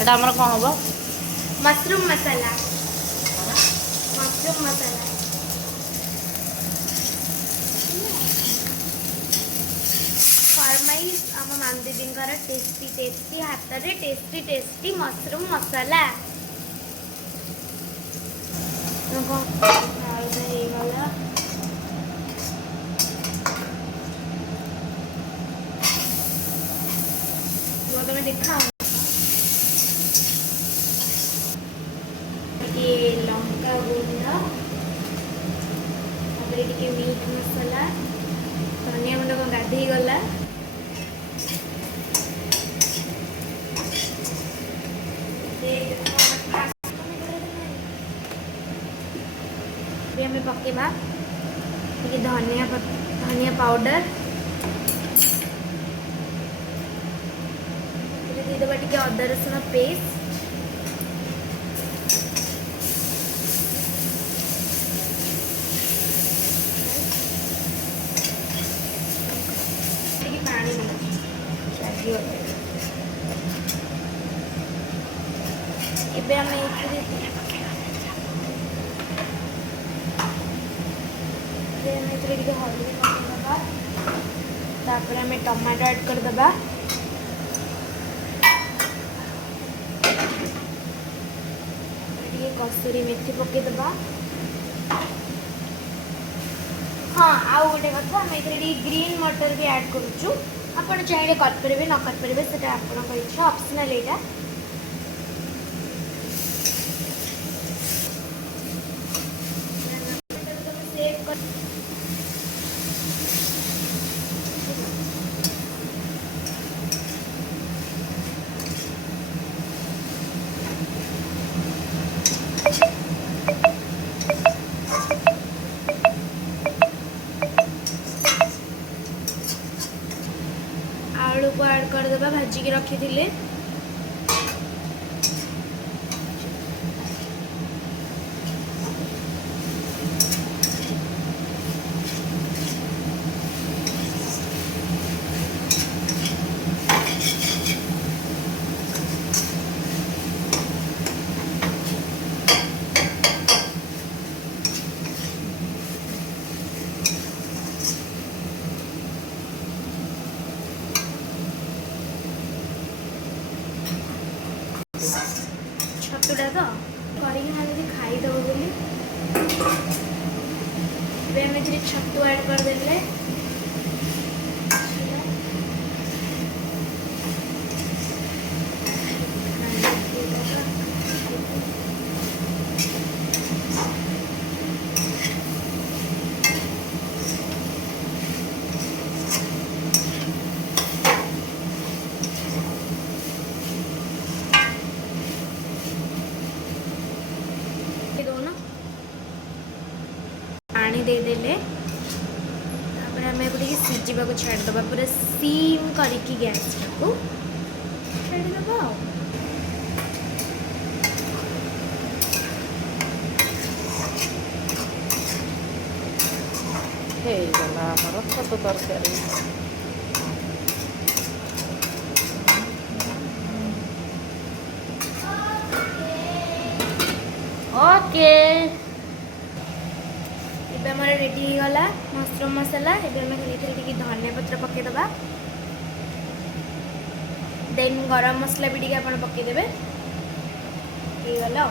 এটা আমার কম হবো मशरूम मसाला मशरूम मसाला फरमाइश आम मान दीदी टेस्टी टेस्टी हाथ रे टेस्टी टेस्टी मशरूम मसाला तुम देखा लंका गुंड मीट मसाला धनिया गुंड को गाधे गला पकेबा धनिया पाउडर देदेबा टे अदा रसुण पेस्ट पानी एबे हमें हल्दी पकईदे आम टमाटो ऐड करदे कसूरी मेथी पकईदे हाँ आउ गोटे कथा आम ग्रीन मटर भी ऐड करुचु आपड़ चाहिए करेंगे न करेंगे से आपंक इच्छा ऑप्शनल यहाँ आलू को ऐड करदे भाजिकी रखी थी छतुटा तो करके खाईदे बोली छतु ऐड करदे पानी देदेले आम सिझा को छाड़दे पूरा सीम करके गैस को छाड़दे छतु तरकारी ओके हमारा रेडी हो गला मशरूम मसाला एबे हमें खाली धनिया पत्र पकेदबा देन गरम मसला भी टे आप पकईदे हो गला।